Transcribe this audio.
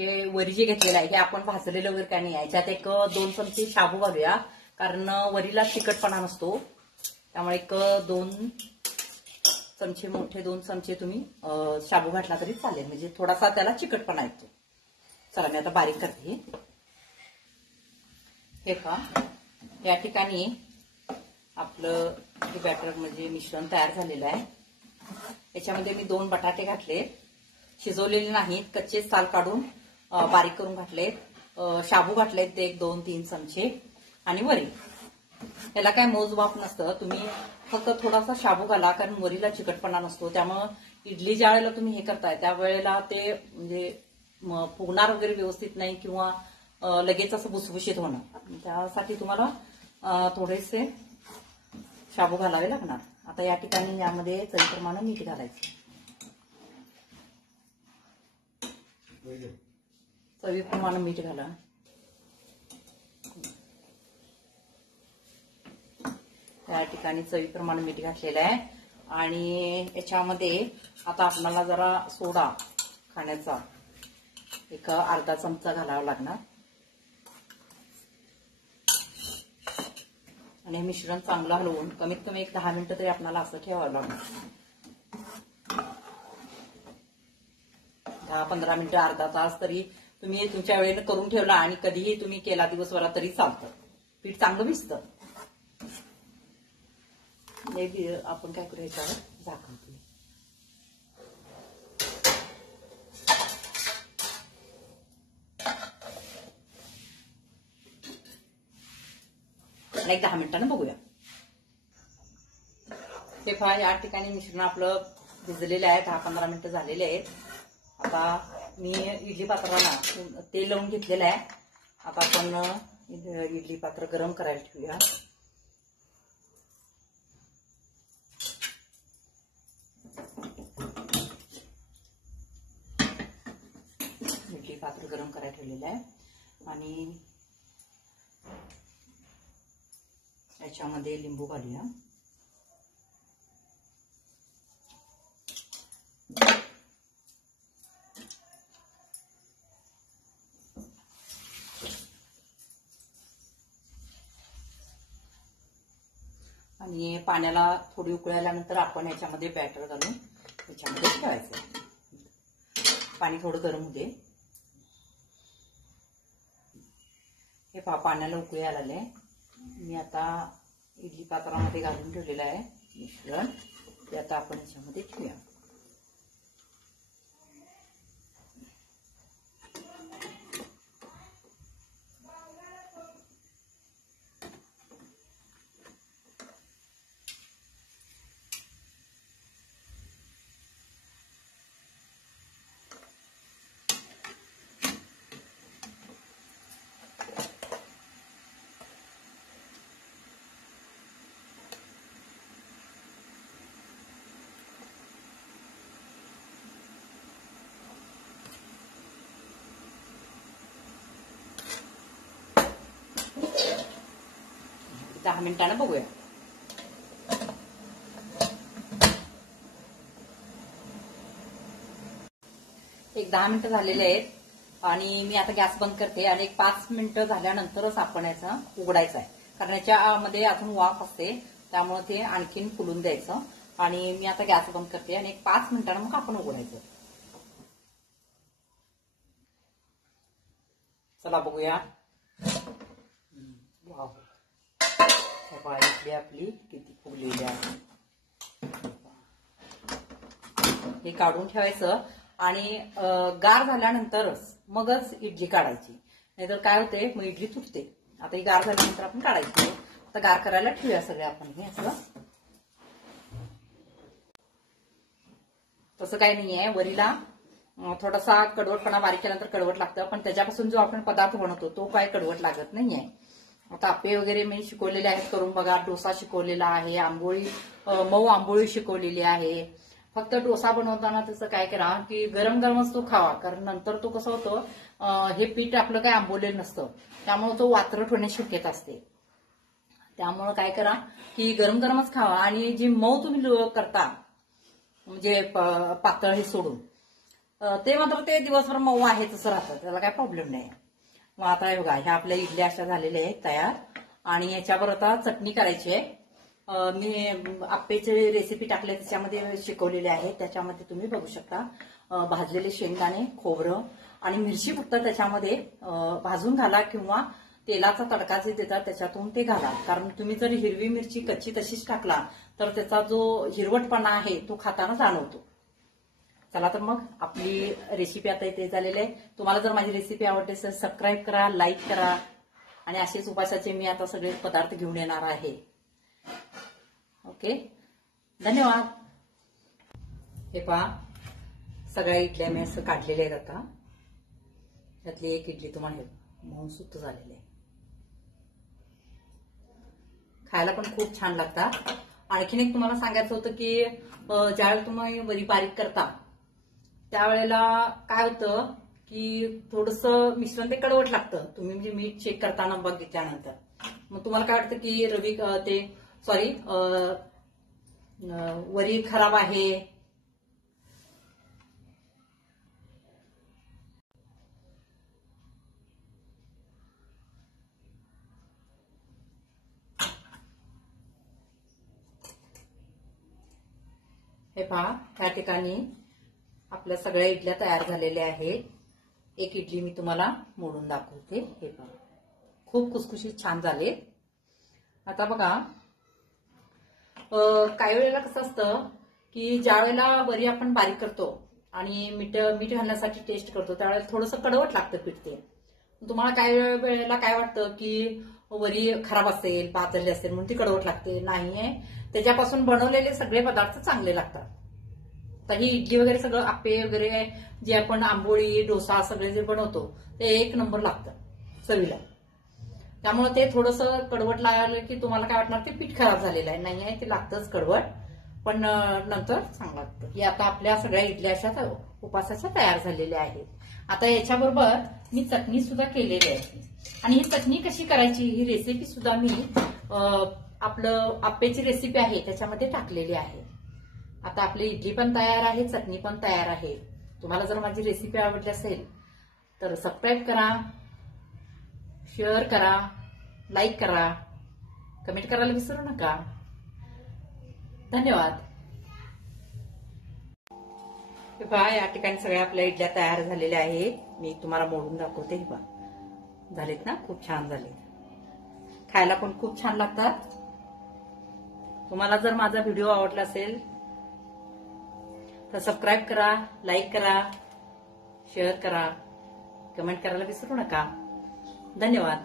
हे वरी जे घेतलेलं आहे हे आपण भाजलेलं वगैरे काय नाही आहे. याच्यात एक 2 चमचे शाबू घालूया, कारण वरीला तिखटपणा नसतो. त्यामुळे एक 2 चमचे, मोठे 2 चमचे तुम्ही शाबू घातला तरी चालेल, म्हणजे थोडासा त्याला चिकटपणा येतो. चला मी आता बारीक करते. हे का या ठिकाणी आपलं हे बॅटर म्हणजे मिश्रण तयार झालेलं आहे. याच्यामध्ये मी 2 बटाटे घातले, शिजवलेले नाहीत, कच्चे साल काढून बारीक करून घातलेत. शाबू घातलेत ते 1, 2, 3 चमचे आणि वरी. याला काय मोजमाप नसतं, तुम्ही फक्त थोडासा शाबू घाला, कारण वरीला चिकटपणा नसतो. त्यामुळे इडली ज्या वेळेला तुम्ही हे करताय त्यावेळेला ते म्हणजे फुगणार वगैरे व्यवस्थित नाही, किंवा लगेच असं भुसभुशीत होणार. त्यासाठी तुम्हाला थोडेसे शाबू घालावे लागणार. आता या ठिकाणी यामध्ये चवीप्रमाणे मीठ घालायचं. चवीप्रमाणे मीठ घाला. या ठिकाणी चवीप्रमाणे मीठ घातलेलं आहे. आणि याच्यामध्ये आता आपल्याला जरा सोडा खाण्याचा एक अर्धा चमचा घालावा लागणार. आणि हे मिश्रण चांगलं हलवून कमीत कमी एक 10 मिनिटं तरी आपल्याला असं ठेवावं लागणार. 10-15 मिनिटं, अर्धा तास तरी तुम्ही तुमच्या वेळेने करून ठेवला आणि कधीही तुम्ही केला दिवसभरात तरी चालतं. पीठ चांगलं भिजतं. आपण काय करू, याच्यावर झाकण ठेवू. एक 10 मिनिटांनी बघूया. हे पहा, या ठिकाणी मिश्रण आपलं भिजलेलं आहे. 10-15 मिनिटं झालेले आहेत. आता मी इडली पात्राला तेल लावून घेतलेलं आहे. आता आपण इडली पात्र गरम करायला ठेवूया. इडली पात्र गरम करायला ठेवलेलं आहे. आणि याच्यामध्ये लिंबू घालूया. आणि पाण्याला थोडी उकळी आल्यानंतर आपण याच्यामध्ये बॅटर घालून याच्यामध्ये ठेवायचं. पाणी थोडं गरम होऊ दे. हे पहा, पाण्याला उकळी आलेले. मी आता इडली पात्रामध्ये घालून ठेवलेलं आहे मिश्रण. ते आता आपण याच्यामध्ये ठेवूया. दहा मिनिटांना बघूया. एक 10 मिनिटं झालेले आहेत आणि मी आता गॅस बंद करते. आणि एक 5 मिनिटं झाल्यानंतरच आपण याचा उघडायचा आहे, कारण याच्यामध्ये अजून वाफ असते, त्यामुळे ते आणखीन फुलून द्यायचं. आणि मी आता गॅस बंद करते आणि एक 5 मिनिटांना मग आपण उघडायचं. चला बघूया. वाव, इडली आपली किती फुगलेली आहे. हे काढून ठेवायचं आणि गार झाल्यानंतरच मगच इडली काढायची, नाहीतर काय होते मग इडली तुटते. आता ही गार झाल्यानंतर आपण काढायची. आता गार करायला ठेवूया सगळे आपण. हे असं तसं काही नाहीये. वरीला थोडासा कडवटपणा, बारीक केल्यानंतर कडवट लागतं, पण त्याच्यापासून जो आपण पदार्थ बनवतो तो काय कडवट लागत नाहीये. आता आप्पे वगैरे मी शिकवलेले आहेत करून बघा. डोसा शिकवलेला आहे, आंबोळी, मऊ आंबोळी शिकवलेली आहे. फक्त डोसा बनवताना त्याचं काय करा की गरम गरमच तो खावा, कारण नंतर तो कसं होतं, हे पीठ आपलं काय आंबवलेलं नसतं, त्यामुळे तो वात्रट होण्याची शक्यता असते. त्यामुळे काय करा की गरम गरमच खावा. आणि जी मऊ तुम्ही करता म्हणजे पातळ हे सोडून, ते मात्र ते दिवसभर मऊ आहे तसं राहतं, त्याला काय प्रॉब्लेम नाही. मग आता हे बघा, ह्या आपल्या इडल्या अशा झालेल्या आहेत तयार. आणि याच्यावर आता चटणी करायची आहे. मी आप्पेची रेसिपी टाकले त्याच्यामध्ये शिकवलेले आहे, त्याच्यामध्ये तुम्ही बघू शकता. भाजलेले शेंगदाणे, खोबरं आणि मिरची फक्त त्याच्यामध्ये भाजून घाला किंवा तेलाचा तडका जे देतात त्याच्यातून ते घाला. कारण तुम्ही जर हिरवी मिरची कच्ची तशीच टाकला तर त्याचा जो हिरवटपणा आहे तो खाताना जाणवतो. चला तर मग आपली रेसिपी आता इथे झालेली आहे. तुम्हाला जर माझी रेसिपी आवडते तर सबस्क्राईब करा, लाईक करा. आणि असेच उपासाचे मी आता सगळे पदार्थ घेऊन येणार आहे. ओके, धन्यवाद. हे पहा, सगळ्या इडल्या मी असं काढलेल्या आहेत. आता त्यातली एक इडली तुम्हाला मऊ सुद्धा झालेली आहे. खायला पण खूप छान लागतात. आणखीन एक तुम्हाला सांगायचं होतं की ज्यावेळेला तुम्ही वरी बारीक करता त्यावेळेला काय होतं की थोडंसं मिश्रण ते कडवट लागतं. तुम्ही म्हणजे मीठ चेक करताना बघितल्यानंतर मग तुम्हाला काय वाटतं की वरी खराब आहे. हे पहा, त्या ठिकाणी आपल्या सगळ्या इडल्या तयार झालेल्या आहेत. एक इडली मी तुम्हाला मोडून दाखवते. हे पहा, खूप खुसखुशीत छान झाले. आता बघा, काही वेळेला कसं असतं की ज्या वेळेला वरी आपण बारीक करतो आणि मीठ घालण्यासाठी टेस्ट करतो त्यावेळेला थोडंसं कडवट लागतं पीठ ते. तुम्हाला काही वेळेला काय वाटतं की वरी खराब असेल, पातळी असेल म्हणून ती कडवट लागते. नाहीये, त्याच्यापासून बनवलेले सगळे पदार्थ चांगले लागतात. तर ही इडली वगैरे सगळं आप्पे वगैरे जे आपण आंबोळी, डोसा सगळे जे बनवतो ते एक नंबर लागतं चवीला. त्यामुळे ते थोडंसं कडवट लागलं की तुम्हाला काय वाटणार ते पीठ खराब झालेलं आहे. नाही आहे, ते लागतंच कडवट, पण नंतर चांगलं लागतं. ही आता आपल्या सगळ्या इडल्या अशा उपासाच्या तयार झालेल्या आहेत. आता याच्याबरोबर मी चटणी सुद्धा केलेली आहे. आणि ही चटणी कशी करायची ही रेसिपी सुद्धा मी आपलं आप्पेची रेसिपी आहे त्याच्यामध्ये टाकलेली आहे. आता आपली इडली पण तयार आहे, चटणी पण तयार आहे. तुम्हाला जर माझी रेसिपी आवडली असेल तर सबस्क्राईब करा, शेअर करा, लाईक करा, कमेंट करायला विसरू नका. धन्यवाद. पहा, या ठिकाणी सगळ्या आपल्या इडल्या तयार झालेल्या आहेत. मी तुम्हाला मोडून दाखवते. हे पहा, झालेत ना, खूप छान झाले. खायला पण खूप छान लागतात. तुम्हाला जर माझा व्हिडिओ आवडला असेल तर सबस्क्राईब करा, लाईक करा, शेअर करा, कमेंट करायला विसरू नका. धन्यवाद.